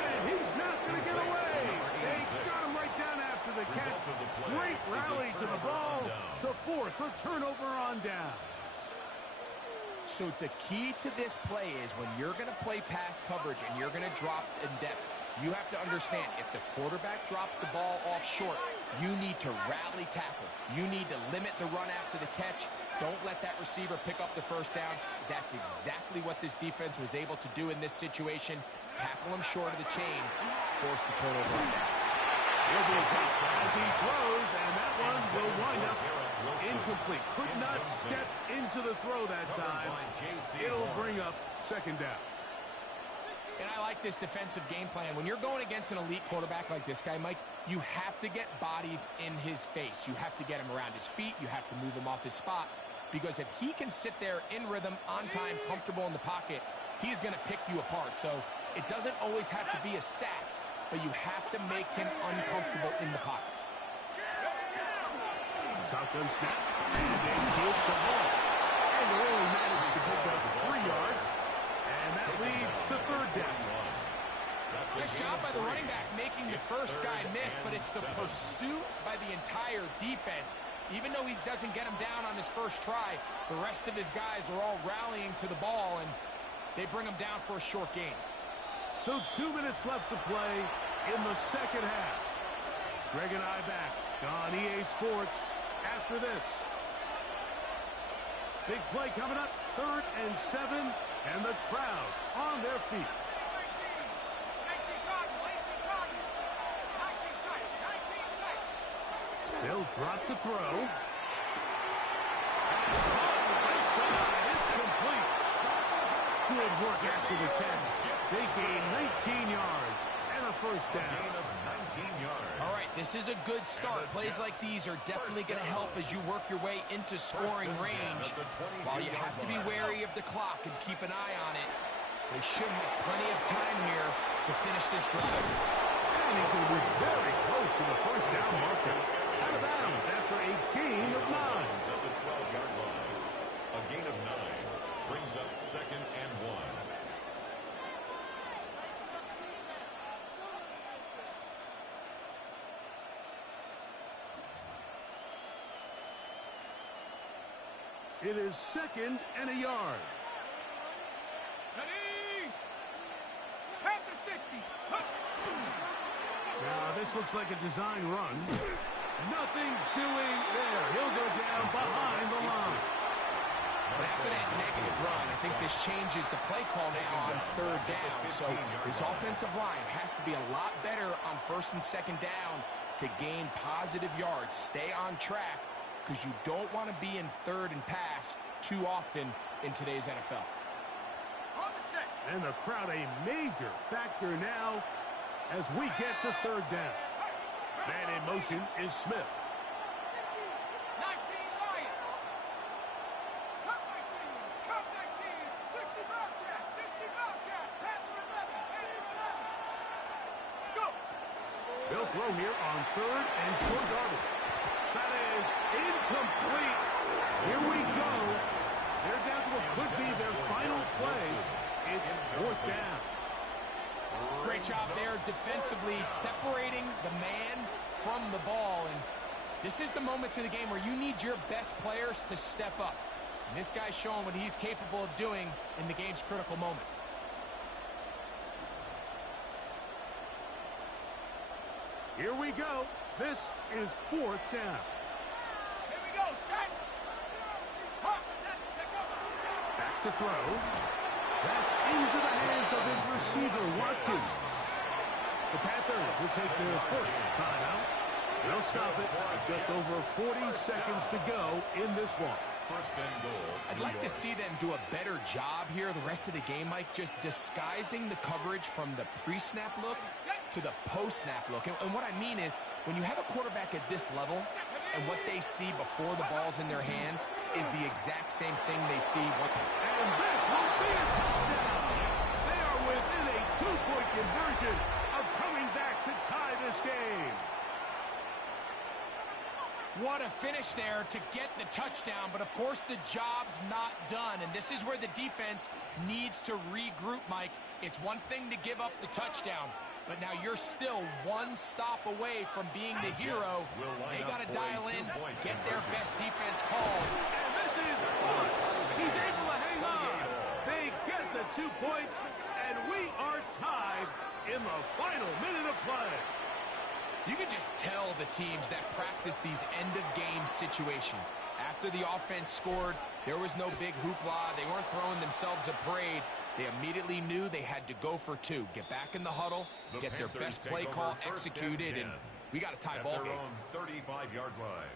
And he's not going to get away. They got him right down after the catch. Great rally to the ball to force a turnover on down. So the key to this play is when you're going to play pass coverage and you're going to drop in depth, you have to understand if the quarterback drops the ball off short, you need to rally tackle. You need to limit the run after the catch. Don't let that receiver pick up the first down. That's exactly what this defense was able to do in this situation. Tackle him short of the chains, force the turnover on downs. He'll be as he throws, and that one will wind up incomplete. Could not step into the throw that time. It'll bring up second down. And I like this defensive game plan. When you're going against an elite quarterback like this guy, Mike, you have to get bodies in his face. You have to get him around his feet. You have to move him off his spot. Because if he can sit there in rhythm, on time, comfortable in the pocket, he's going to pick you apart. So it doesn't always have to be a sack, but you have to make him uncomfortable in the pocket. Shotgun snap, and a field to Hall. And they only managed to pick up 3 yards, and that leads to third down. Nice job by the running back making the first guy miss, but it's the pursuit by the entire defense. Even though he doesn't get him down on his first try, the rest of his guys are all rallying to the ball, and they bring him down for a short gain. So 2 minutes left to play in the second half. Greg and I back on EA Sports after this. Big play coming up, 3rd and 7, and the crowd on their feet. 19 Cardinal, 18 Cardinal. 19 tight, 19 tight. They'll drop to throw. Pass caught on the side. It's complete. Good work after the catch. They gain 19 yards and a first down. All right, this is a good start. Plays like these are definitely going to help as you work your way into scoring range. While you have to be wary of the clock and keep an eye on it, they should have plenty of time here to finish this drive. And he's going to be very close to the first down marker. Out of bounds after a gain of 9. At the 12-yard line. A gain of 9 brings up 2nd and 1. It is 2nd and a yard. Ready? Panther 60s. Now, this looks like a design run. Nothing doing there. He'll go down behind the line. But after that negative run, I think this changes the play call now on 3rd down. So this offensive line has to be a lot better on 1st and 2nd down to gain positive yards. Stay on track because you don't want to be in 3rd and pass too often in today's NFL. On the set. And the crowd a major factor now as we get to 3rd down. Man in motion is Smith. 19 Lion. Cut 19. Cut 19. 60 Bobcat. 60 Bobcat. Panther 11. Panther 11. Let's go. They'll throw here on 3rd and short yardage. That is incomplete. Here we go. They're down to what could be their final play. It's 4th down. Great job there defensively, separating the man from the ball. And this is the moments in the game where you need your best players to step up. And this guy's showing what he's capable of doing in the game's critical moment. Here we go. This is 4th down. Here we go. Set. Hawk, set. Take over. Back to throw. That's into the hands of his receiver, Watkins. The Panthers will take their first timeout. They'll stop it with just over 40 seconds to go in this one. 1st and goal. I'd like to see them do a better job here the rest of the game, Mike, just disguising the coverage from the pre-snap look to the post-snap look. And what I mean is, when you have a quarterback at this level and what they see before the ball's in their hands is the exact same thing they see. And this will be a touchdown. They are within a 2-point conversion of coming back to tie this game. What a finish there to get the touchdown, but of course the job's not done, and this is where the defense needs to regroup, Mike. It's one thing to give up the touchdown, but now you're still one stop away from being the hero. They got to dial in, get their best defense called. And this is caught. He's able to hang on. They get the 2 points, and we are tied in the final minute of play. You can just tell the teams that practice these end-of-game situations. After the offense scored, there was no big hoopla. They weren't throwing themselves a parade. They immediately knew they had to go for 2. Get back in the huddle, get their best play call executed, and we got a tie ball game. 35-yard line.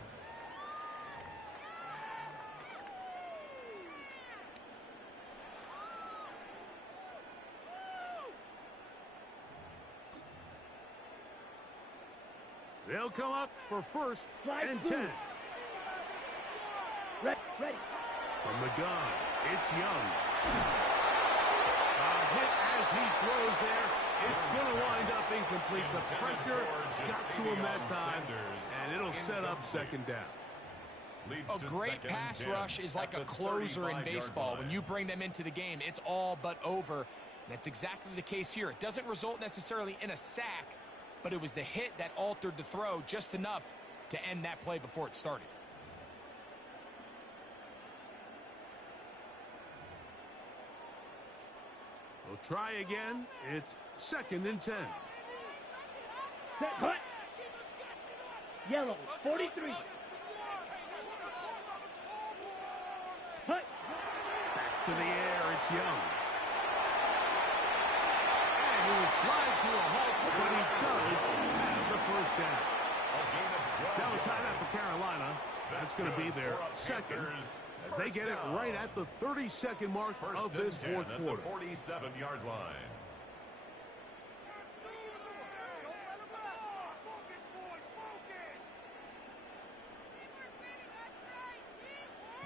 They'll come up for 1st and 10. Ready. From the gun, it's Young. A hit as he throws there. It's going to wind up incomplete. The pressure got to him that time, and it'll set up 2nd down. A great pass rush is like a closer in baseball. When you bring them into the game, it's all but over. That's exactly the case here. It doesn't result necessarily in a sack, but it was the hit that altered the throw just enough to end that play before it started. We'll try again. It's 2nd and 10. Set. Cut. Yellow. 43. Cut. Back to the air. It's Young. And he will slide to a halt, but he does have the 1st down. Now a timeout for Carolina. That's going to be their 2nd as they get it right at the 32nd mark of this 4th quarter. 47-yard line.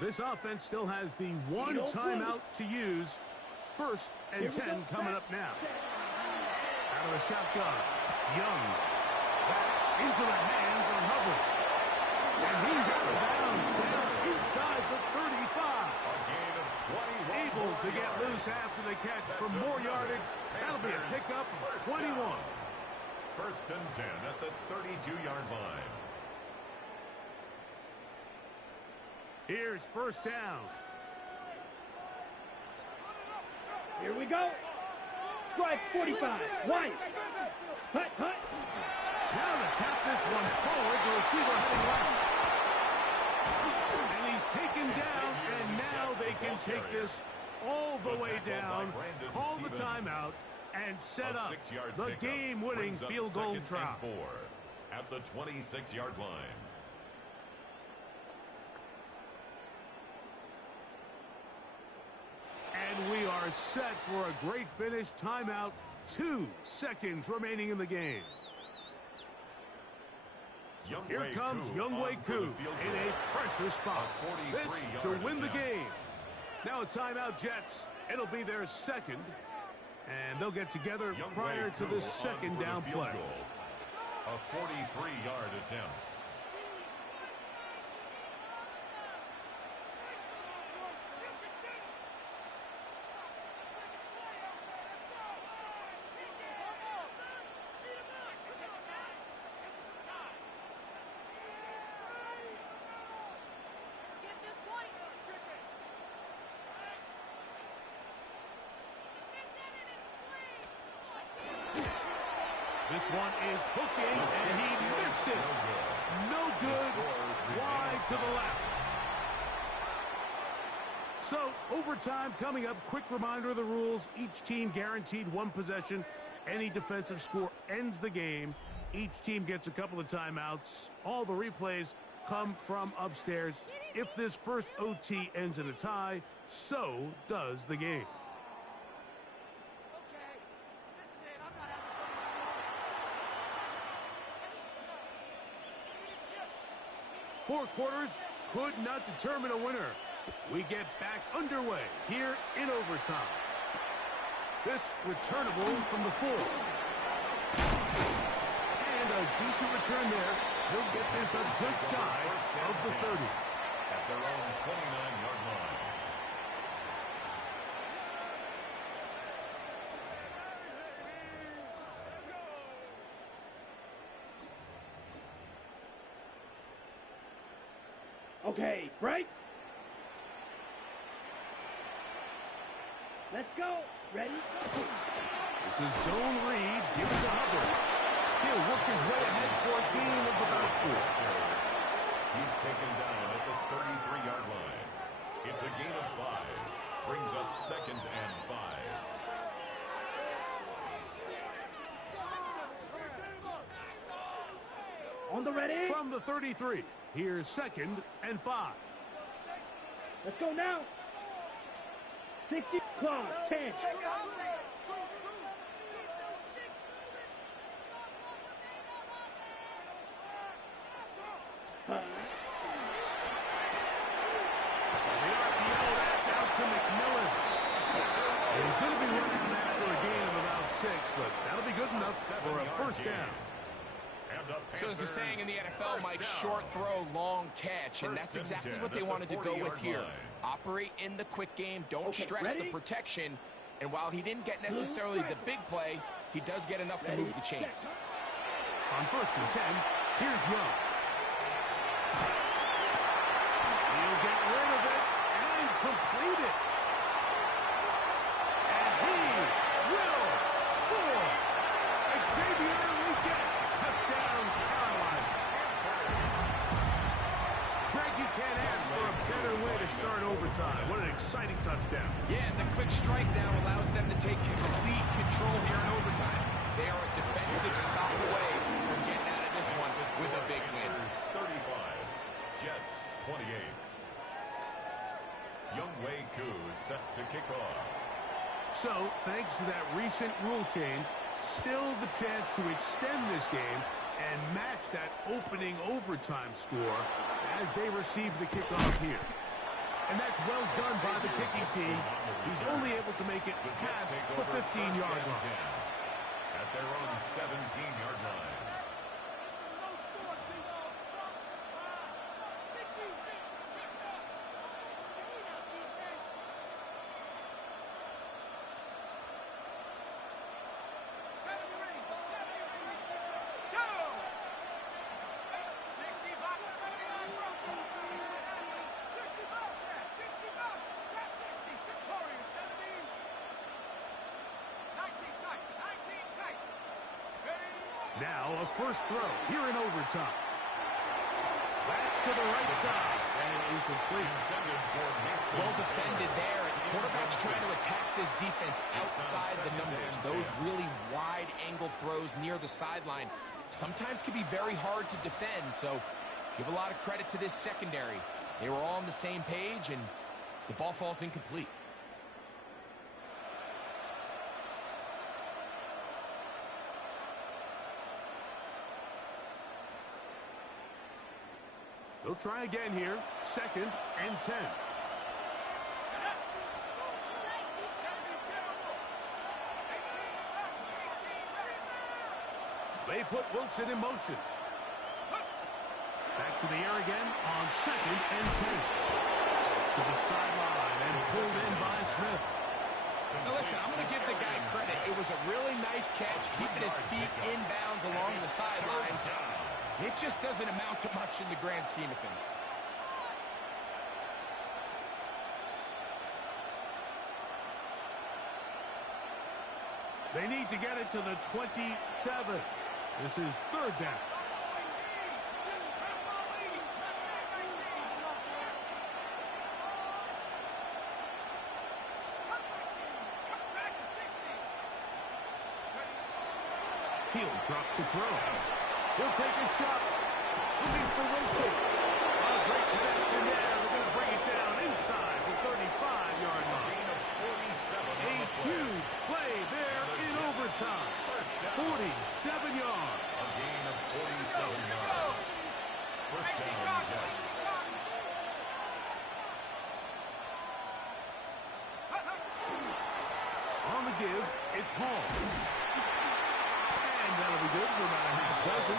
This offense still has the 1 timeout to use. 1st and 10 coming up now. Out of the shotgun, Young. Back into the hands of Hubbard. And he's out of bounds down inside the 35. Able to get loose after the catch for more yardage. That'll be a pickup of 21. 1st and 10 at the 32-yard line. Here's first down. Here we go. Strike 45. Wide. Hut, hut. Now to tap this one forward, the receiver heading left. And he's taken down, and now they can take this all the way down, call the timeout, and set up the game-winning field goal try. At the 26-yard line. And we are set for a great finish. Timeout, 2 seconds remaining in the game. Here comes Younghoe Koo in a pressure spot. This to win the game. Now a timeout, Jets. It'll be their second. And they'll get together prior to the second down play. A 43-yard attempt. This one is hooking, and he missed it. No good. Wide to the left. So, overtime coming up. Quick reminder of the rules. Each team guaranteed 1 possession. Any defensive score ends the game. Each team gets a couple of timeouts. All the replays come from upstairs. If this first OT ends in a tie, so does the game. 4 quarters could not determine a winner. We get back underway here in overtime. This returnable from the 4. And a decent return there. He'll get this up just shy of the 30. At their own 29-yard line. Okay, break. Let's go. Ready? It's a zone read. Give it to Hubbard. He'll work his way ahead for a gain of about 4. He's taken down at the 33-yard line. It's a gain of 5. Brings up 2nd and 5. On the ready. From the 33, here's 2nd and 5. Let's go now. 60, clock, 10. To McMillan. He's going to be running after a gain of about 6, but that'll be good enough for a first down. So there's a saying in the NFL, Mike, short throw, long catch, and that's exactly what they wanted to go with here. Operate in the quick game, don't stress the protection, and while he didn't get necessarily the big play, he does get enough to move the chains. On 1st and 10, here's Young. He'll get rid of it and complete it. And he will score. Xavier Legette, touchdown Carolina. Greg, you can't ask for a better way to start overtime. What an exciting touchdown. Yeah, and the quick strike now allows them to take complete control here in overtime. They are a defensive stop away from getting out of this one with a big win. 35, Jets 28. Younghoe Koo set to kick off. So, thanks to that recent rule change, still the chance to extend this game and match that opening overtime score as they receive the kickoff here. And that's well done by the kicking team. He's only able to make it past the 15-yard line. At their own 17-yard line. Now a first throw here in overtime. That's to the right side and incomplete. Well defended there. And the quarterback's trying to attack this defense outside the numbers. Those really wide angle throws near the sideline sometimes can be very hard to defend. So give a lot of credit to this secondary. They were all on the same page, and the ball falls incomplete. They'll try again here. 2nd and 10. They put Wilson in motion. Back to the air again on 2nd and 10. It's to the sideline and pulled in by Smith. Now listen, I'm going to give the guy credit. It was a really nice catch, keeping his feet inbounds along the sidelines. It just doesn't amount to much in the grand scheme of things. They need to get it to the 27. This is 3rd down. He'll drop to throw. He'll take a shot. Looking for Wilson. A great connection there. They're going to bring it down inside the 35-yard line. A huge play there in overtime. 47 yards. A gain of 47 yards. First down, Jets. On the give, it's Hall. And that'll be good for about a half dozen.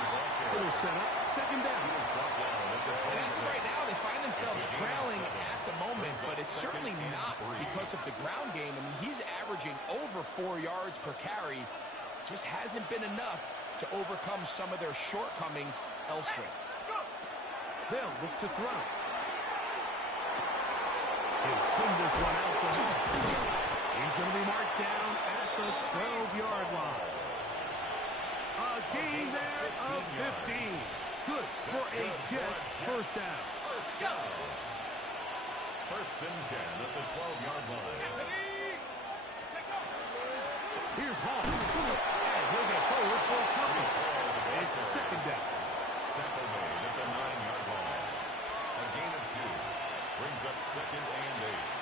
It'll set up 2nd down. And as of right now, they find themselves trailing at the moment, but it's certainly not because of the ground game. I mean, he's averaging over 4 yards per carry. Just hasn't been enough to overcome some of their shortcomings elsewhere. They'll look to throw. He'll swing this one out to Hall. He's going to be marked down at the 12-yard line. A gain there of 15. Good for a Jets first down. First and 10 at the 12-yard line. Here's Hall. And he'll get forward for a couple. It's 2nd down. Tackle made at the 9-yard line. A gain of 2 brings up 2nd and 8.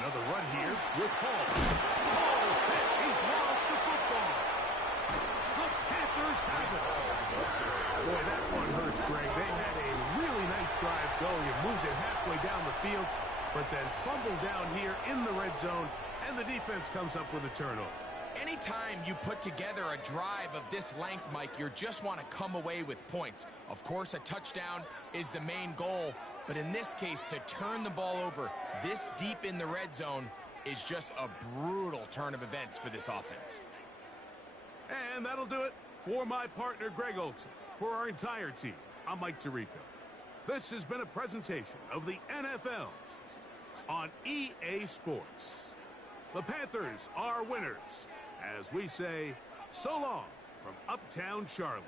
Another run here with Hall. Hall, he's lost the football. The Panthers have it. Boy, that one hurts, Greg. They had a really nice drive going and moved it halfway down the field, but then fumbled down here in the red zone, and the defense comes up with a turnover. Anytime you put together a drive of this length, Mike, you just want to come away with points. Of course, a touchdown is the main goal, but in this case, to turn the ball over this deep in the red zone is just a brutal turn of events for this offense. And that'll do it for my partner, Greg Olson. For our entire team, I'm Mike Tirico. This has been a presentation of the NFL on EA Sports. The Panthers are winners, as we say, so long from Uptown Charlotte.